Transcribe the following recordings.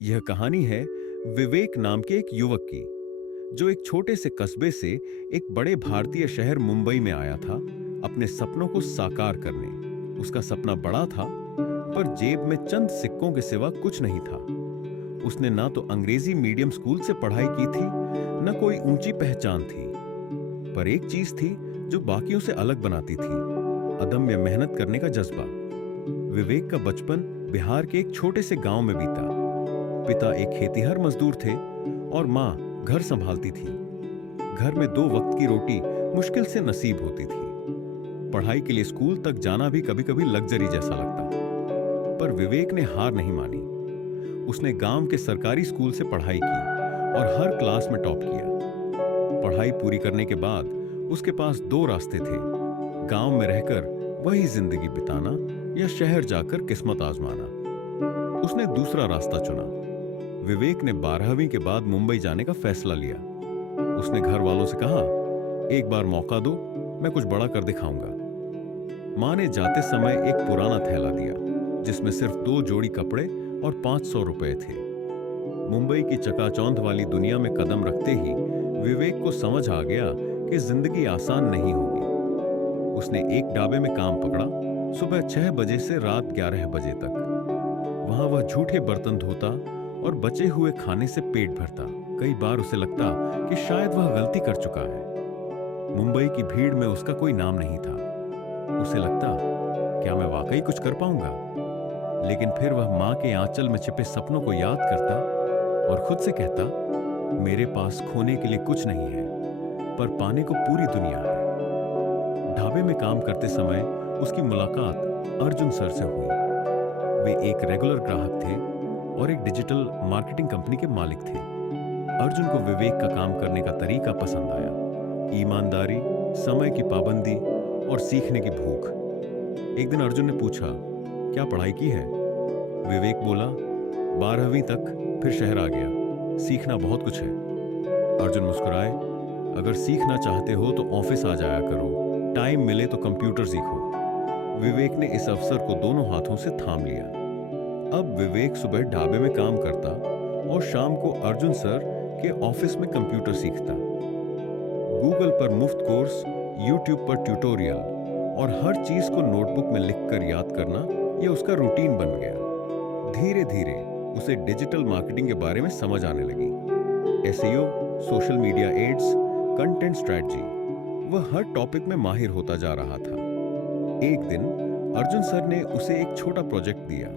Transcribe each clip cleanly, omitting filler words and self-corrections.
यह कहानी है विवेक नाम के एक युवक की, जो एक छोटे से कस्बे से एक बड़े भारतीय शहर मुंबई में आया था अपने सपनों को साकार करने। उसका सपना बड़ा था, पर जेब में चंद सिक्कों के सिवा कुछ नहीं था। उसने ना तो अंग्रेजी मीडियम स्कूल से पढ़ाई की थी, न कोई ऊंची पहचान थी। पर एक चीज थी जो बाकियों से अलग बनाती थी: अदम्य मेहनत करने का जज्बा। विवेक का बचपन बिहार के एक छोटे से गांव में बीता। पिता एक खेतीहर मजदूर थे और माँ घर संभालती थी। घर में दो वक्त की रोटी मुश्किल से नसीब होती थी। पढ़ाई के लिए स्कूल तक जाना भी कभी कभी लग्जरी जैसा लगता। पर विवेक ने हार नहीं मानी। उसने गांव के सरकारी स्कूल से पढ़ाई की और हर क्लास में टॉप किया। पढ़ाई पूरी करने के बाद उसके पास दो रास्ते थे: गांव में रहकर वही जिंदगी बिताना या शहर जाकर किस्मत आजमाना। उसने दूसरा रास्ता चुना। विवेक ने 12वीं के बाद मुंबई जाने का फैसला लिया। उसने घर वालों से कहा, एक बार मौका दो, मैं कुछ बड़ा कर दिखाऊंगा। माँ ने जाते समय एक पुराना थैला दिया, जिसमें सिर्फ 2 जोड़ी कपड़े और 500 रुपए थे। मुंबई की चकाचौंध वाली दुनिया में कदम रखते ही विवेक को समझ आ गया कि जिंदगी आसान नहीं होगी। उसने एक ढाबे में काम पकड़ा, सुबह 6 बजे से रात 11 बजे तक। वहां वह झूठे बर्तन धोता और बचे हुए खाने से पेट भरता। कई बार उसे लगता कि शायद वह गलती कर चुका है। मुंबई की भीड़ में उसका कोई नाम नहीं था। उसे लगता, क्या मैं वाकई कुछ कर पाऊंगा? लेकिन फिर वह माँ के आंचल में छिपे सपनों को याद करता और खुद से कहता, मेरे पास खोने के लिए कुछ नहीं है, पर पाने को पूरी दुनिया है। ढाबे में काम करते समय उसकी मुलाकात अर्जुन सर से हुई। वे एक रेगुलर ग्राहक थे और एक डिजिटल मार्केटिंग कंपनी के मालिक थे। अर्जुन को विवेक का काम करने का तरीका पसंद आया: ईमानदारी, समय की पाबंदी और सीखने की भूख। एक दिन अर्जुन ने पूछा, क्या पढ़ाई की है? विवेक बोला, 12वीं तक, फिर शहर आ गया। सीखना बहुत कुछ है। अर्जुन मुस्कुराए, अगर सीखना चाहते हो तो ऑफिस आ जाया करो, टाइम मिले तो कंप्यूटर सीखो। विवेक ने इस अवसर को दोनों हाथों से थाम लिया। अब विवेक सुबह ढाबे में काम करता और शाम को अर्जुन सर के ऑफिस में कंप्यूटर सीखता। गूगल पर मुफ्त कोर्स, यूट्यूब पर ट्यूटोरियल और हर चीज को नोटबुक में लिखकर याद करना, यह उसका रूटीन बन गया। धीरे धीरे उसे डिजिटल मार्केटिंग के बारे में समझ आने लगी। SEO, social media ads, content strategy, वह हर टॉपिक में माहिर होता जा रहा था। एक दिन अर्जुन सर ने उसे एक छोटा प्रोजेक्ट दिया: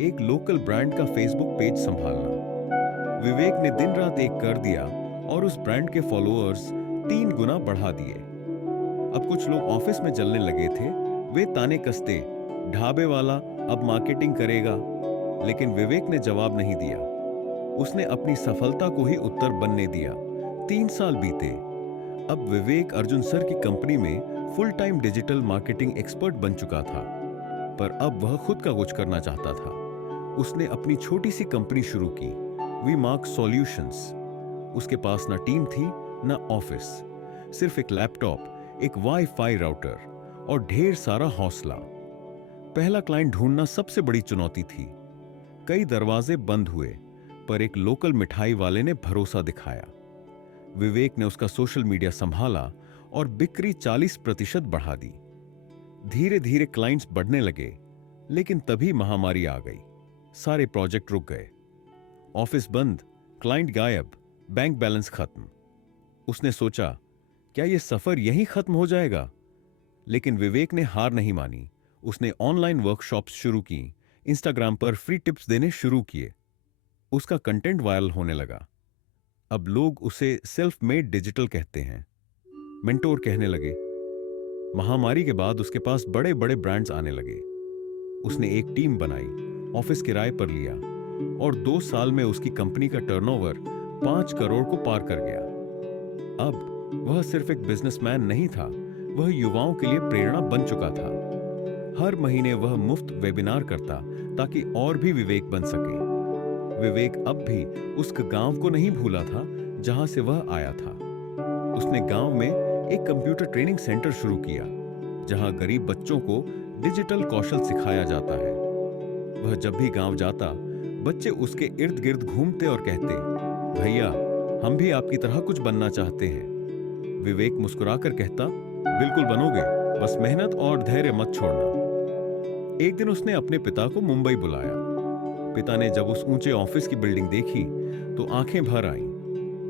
एक लोकल ब्रांड का फेसबुक पेज संभालना। विवेक ने दिन रात एक कर दिया और उस ब्रांड के फॉलोअर्स 3 गुना बढ़ा दिए। अब कुछ लोग ऑफिस में जलने लगे थे। वे ताने कसते, ढाबे वाला अब मार्केटिंग करेगा। लेकिन विवेक ने जवाब नहीं दिया। उसने अपनी सफलता को ही उत्तर बनने दिया। 3 साल बीते। अब विवेक अर्जुन सर की कंपनी में full time digital marketing expert बन चुका था। पर अब वह खुद का कुछ करना चाहता था। उसने अपनी छोटी सी कंपनी शुरू की, वी मार्क सॉल्यूशंस। उसके पास ना टीम थी, ना ऑफिस, सिर्फ एक लैपटॉप, एक वाईफाई राउटर और ढेर सारा हौसला। पहला क्लाइंट ढूंढना सबसे बड़ी चुनौती थी। कई दरवाजे बंद हुए, पर एक लोकल मिठाई वाले ने भरोसा दिखाया। विवेक ने उसका सोशल मीडिया संभाला और बिक्री 40% बढ़ा दी। धीरे धीरे क्लाइंट्स बढ़ने लगे, लेकिन तभी महामारी आ गई। सारे प्रोजेक्ट रुक गए। ऑफिस बंद, क्लाइंट गायब, बैंक बैलेंस खत्म। उसने सोचा, क्या यह सफर यहीं खत्म हो जाएगा? लेकिन विवेक ने हार नहीं मानी। उसने ऑनलाइन वर्कशॉप्स शुरू की, इंस्टाग्राम पर फ्री टिप्स देने शुरू किए। उसका कंटेंट वायरल होने लगा। अब लोग उसे सेल्फ मेड डिजिटल कहते हैं, मेंटोर कहने लगे। महामारी के बाद उसके पास बड़े बड़े ब्रांड्स आने लगे। उसने एक टीम बनाई, ऑफिस किराए पर लिया और 2 साल में उसकी कंपनी का टर्नओवर 5 करोड़ को पार कर गया। अब वह सिर्फ एक बिजनेसमैन नहीं था, वह युवाओं के लिए प्रेरणा बन चुका था। हर महीने वह मुफ्त वेबिनार करता ताकि और भी विवेक बन सके। विवेक अब भी उस गांव को नहीं भूला था जहां से वह आया था। उसने गांव में एक कंप्यूटर ट्रेनिंग सेंटर शुरू किया, जहां गरीब बच्चों को डिजिटल कौशल सिखाया जाता है। वह जब भी गांव जाता, बच्चे उसके इर्द गिर्द घूमते और कहते, भैया, हम भी आपकी तरह कुछ बनना चाहते हैं। विवेक मुस्कुराकर कहता, बिल्कुल बनोगे, बस मेहनत और धैर्य मत छोड़ना। एक दिन उसने अपने पिता को मुंबई बुलाया। पिता ने जब उस ऊंचे ऑफिस की बिल्डिंग देखी तो आंखें भर आईं।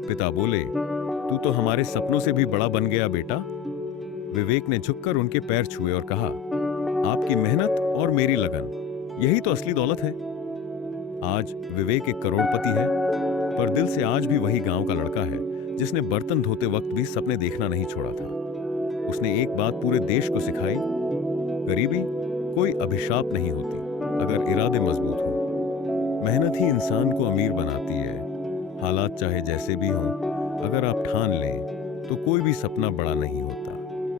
पिता बोले, तू तो हमारे सपनों से भी बड़ा बन गया बेटा। विवेक ने झुककर उनके पैर छुए और कहा, आपकी मेहनत और मेरी लगन, यही तो असली दौलत है। आज विवेक एक करोड़पति है, पर दिल से आज भी वही गांव का लड़का है जिसने बर्तन धोते वक्त भी सपने देखना नहीं छोड़ा था। उसने एक बात पूरे देश को सिखाई, गरीबी कोई अभिशाप नहीं होती अगर इरादे मजबूत हों। मेहनत ही इंसान को अमीर बनाती है। हालात चाहे जैसे भी हों, अगर आप ठान लें तो कोई भी सपना बड़ा नहीं होता।